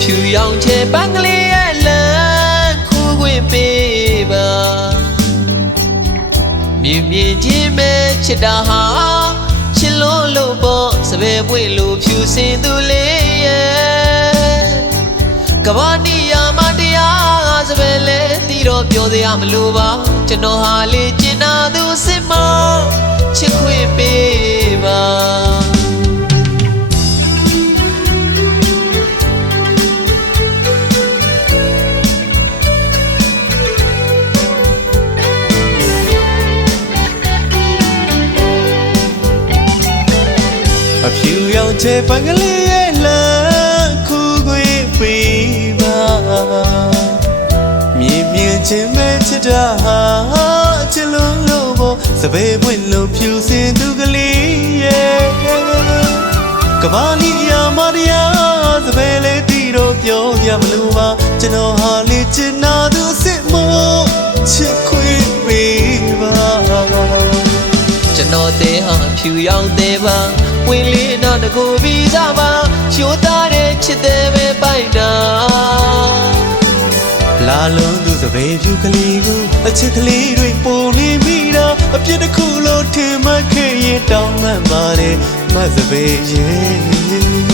ဖြူရောင်ချေပန်းကလေးရဲ့လမ်းခူးခွင့်ပေးပါမြင်မြင်ချင်းပဲချစ်တာဟာချစ်လို့လို့ပေါ့စပယ်ပွင့်လို့ဖြူစင်သူလေးရဲ့ကဘာနီယာမတရားစပယ်လဲတီတော့ပြောစရာမလိုပါကျွန်တော်ဟာလေကျင်နာသူစစ်မချစ်ခွင့်ပေးပါ ချေပန်းကလေးရဲ့လမ်းခုခွေပေးပါမြင်မြင်ချင်းပဲချစ်တာဟာချစ်လုံးလို့ပေါ်စပယ်ပွင့်လို့ဖြူစင်သူကလေးရဲ့ကဘာလီယာမရီယာစပယ်လေးတီတော့ပြောပြမလို့ပါကျွန်တော်ဟာလေချင်နာသူစစ်မို့ချစ် တော်တဲ့ဟာဖြူရောင်တဲ့ပါဝင်လေးတော့တကူဗီဇပါရှိုးသားတဲ့ချစ်တဲ့ပဲပိုက်တာလာလုံးသူစပယ်ဖြူကလေးကိုအချစ်ကလေးတွေပုံနေမိတာအပြစ်တစ်ခုလို့ထင်မှတ်ခဲ့ရင်တောင်းမှန်ပါတယ်မစပယ်ရဲ့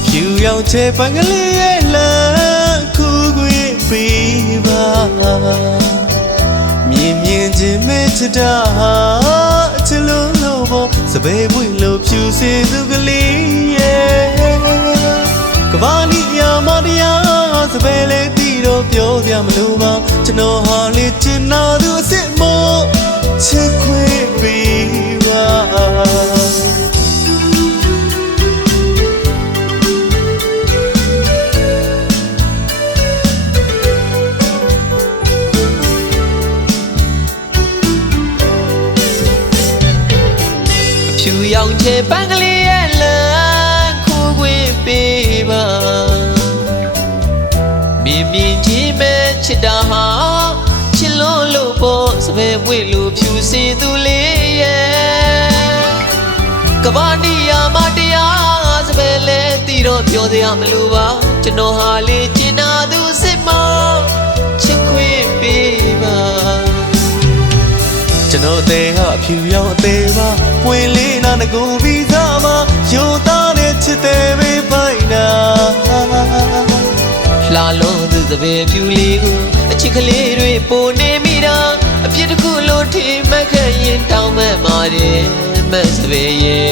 အဖြူရောင်ချေပန်းကလေးရဲ့လမ်းခုခွေပေးပါမြင်မြင်ချင်းမဲချစ်တာဟာအချစ်လုံးလို့ပေါ်စပယ်ပွင့်လို့ဖြူစင်သူကလေးရဲ့ကဘာလီယာမတရားစပယ်လေးတီတော့ပြောပြမလို့ပါကျွန်တော်ဟာလေချင်နာသူအစ်စ်မို့ချစ်ခွေ ရောင်ချေပန်းကလေးရဲ့လမ်းခူးခွင့်ပေးပါမြင်မြင်ချင်းပဲချစ်တာဟာချစ်လို့လို့ပေါ့စပယ်ပွင့်လို့ဖြူစင်သူလေးရဲ့ကဘာနီယာမတရားစပယ်လဲတီတော့ပြောစရာမလိုပါကျွန်တော်ဟာလေ တော်တဲ့ဟာဖြူရောင်အသေးပါပွင့်လေးနာငကိုဗီဇာမှာယုံသားနဲ့ချစ်တဲ့ဘေးပိုင်နာလှလုံးသူစပယ်ဖြူလေးကိုအချစ်ကလေးတွေပိုနေမိတာအပြစ်တစ်ခုလို့ထိမှတ်ခဲ့ရင်တောင်းမဲ့ပါတယ်မတ်စပယ်ရဲ့